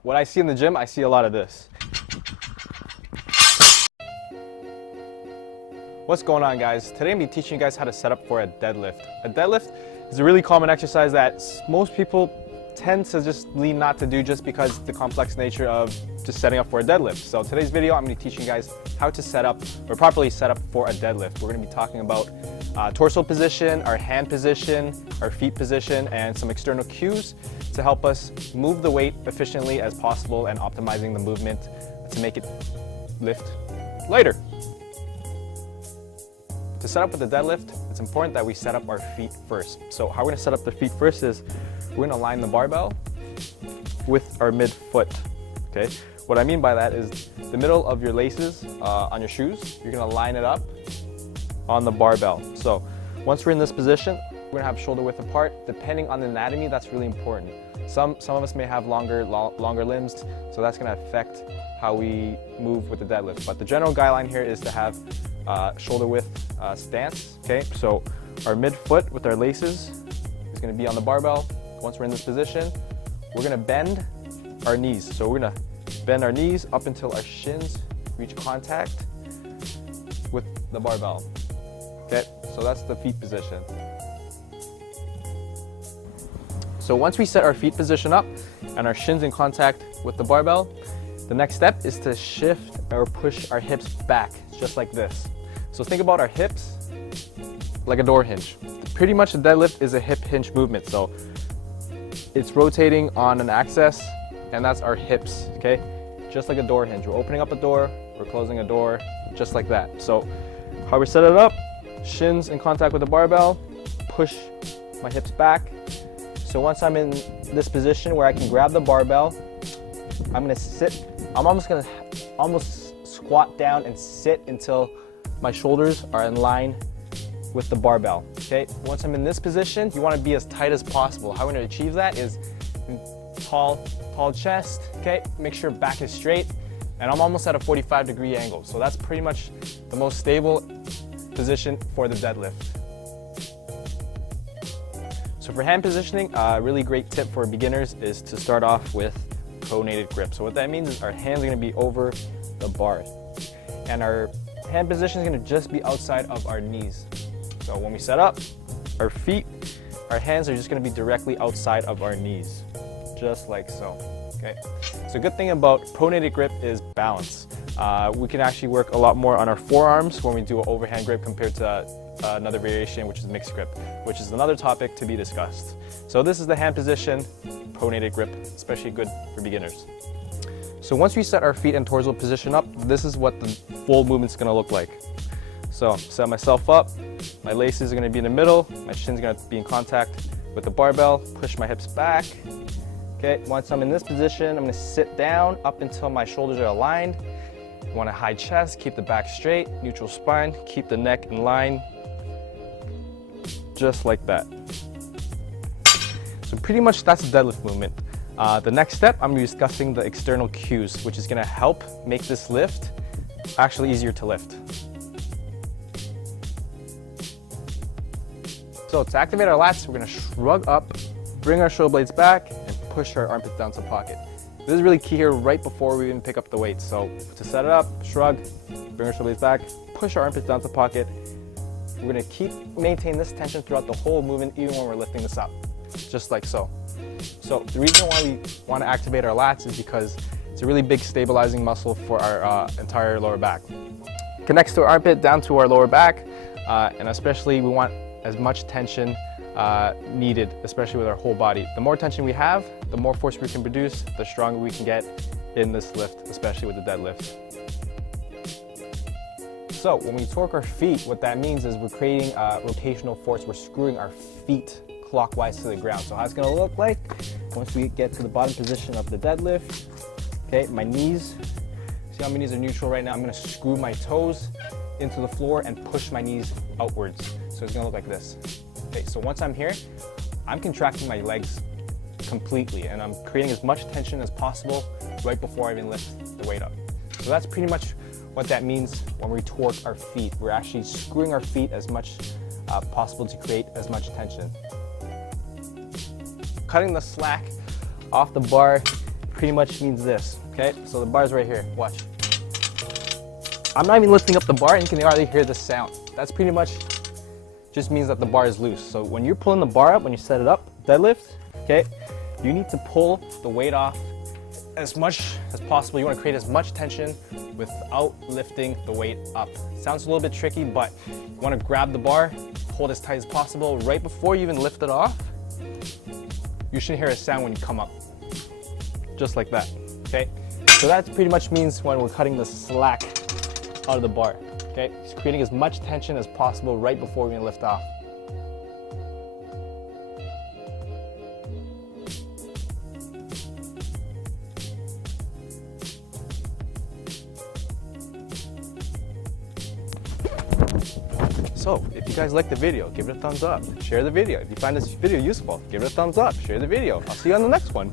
What I see in the gym, I see a lot of this. What's going on, guys? Today I'm going to be teaching you guys how to set up for a deadlift. A deadlift is a really common exercise that most people tend to just lean not to do just because the complex nature of just setting up for a deadlift. So today's video, I'm going to be teaching you guys how to set up or properly set up for a deadlift. We're going to be talking about torso position, our hand position, our feet position, and some external cues to help us move the weight efficiently as possible and optimizing the movement to make it lift lighter. To set up with the deadlift, it's important that we set up our feet first. So how we're going to set up the feet first is we're going to line the barbell with our mid-foot, okay? What I mean by that is the middle of your laces on your shoes, you're going to line it up on the barbell. So once we're in this position, we're going to have shoulder width apart. Depending on the anatomy, that's really important. Some of us may have longer limbs, so that's going to affect how we move with the deadlift. But the general guideline here is to have shoulder width stance, okay? So our mid-foot with our laces is going to be on the barbell. Once we're in this position, we're going to bend our knees. So we're going to bend our knees up until our shins reach contact with the barbell. Okay, so that's the feet position. So once we set our feet position up and our shins in contact with the barbell, the next step is to shift or push our hips back, just like this. So think about our hips like a door hinge. Pretty much a deadlift is a hip hinge movement. So it's rotating on an axis, and that's our hips, okay? Just like a door hinge. We're opening up a door, we're closing a door, just like that. So how we set it up, shins in contact with the barbell, push my hips back. So once I'm in this position where I can grab the barbell, I'm gonna sit, I'm almost gonna squat down and sit until my shoulders are in line with the barbell, okay? Once I'm in this position, you wanna be as tight as possible. How we're gonna achieve that is tall chest, okay? Make sure back is straight, and I'm almost at a 45-degree angle. So that's pretty much the most stable position for the deadlift. So for hand positioning, a really great tip for beginners is to start off with pronated grip. So what that means is our hands are gonna be over the bar, and our hand position is gonna just be outside of our knees. So when we set up, our hands are just gonna be directly outside of our knees, just like so, okay? So a good thing about pronated grip is balance. We can actually work a lot more on our forearms when we do an overhand grip compared to another variation, which is mixed grip, which is another topic to be discussed. So this is the hand position, pronated grip, especially good for beginners. So once we set our feet and torso position up, this is what the full movement's gonna look like. So set myself up, my laces are gonna be in the middle, my shin's gonna be in contact with the barbell, push my hips back. Okay, once I'm in this position, I'm gonna sit down up until my shoulders are aligned. You want a high chest, keep the back straight, neutral spine, keep the neck in line, just like that. So pretty much that's the deadlift movement. The next step, I'm going to be discussing the external cues, which is going to help make this lift actually easier to lift. So to activate our lats, we're going to shrug up, bring our shoulder blades back, and push our armpits down to pocket. This is really key here right before we even pick up the weight. So to set it up, shrug, bring our shoulder blades back, push our armpits down to pocket. We're going to maintain this tension throughout the whole movement, even when we're lifting this up, just like so. So the reason why we want to activate our lats is because it's a really big stabilizing muscle for our entire lower back. Connects to our armpit down to our lower back, and especially we want as much tension needed, especially with our whole body. The more tension we have, the more force we can produce, the stronger we can get in this lift, especially with the deadlift. So when we torque our feet, what that means is we're creating rotational force. We're screwing our feet clockwise to the ground. So how it's gonna look like, once we get to the bottom position of the deadlift, okay, my knees, see how my knees are neutral right now? I'm gonna screw my toes into the floor and push my knees outwards. So it's gonna look like this. Okay, so once I'm here, I'm contracting my legs completely, and I'm creating as much tension as possible right before I even lift the weight up. So that's pretty much what that means when we torque our feet. We're actually screwing our feet as much possible to create as much tension. Cutting the slack off the bar pretty much means this, okay? So the bar's right here, watch. I'm not even lifting up the bar and you can already hear the sound. That's pretty much just means that the bar is loose. So when you're pulling the bar up, when you set it up, deadlift, okay, you need to pull the weight off as much as possible. You want to create as much tension without lifting the weight up. Sounds a little bit tricky, but you want to grab the bar, hold as tight as possible. Right before you even lift it off, you should hear a sound when you come up. Just like that, okay? So that pretty much means when we're cutting the slack out of the bar, okay? Just creating as much tension as possible right before we lift off. So, if you guys like the video, give it a thumbs up. Share the video. If you find this video useful, give it a thumbs up. Share the video. I'll see you on the next one.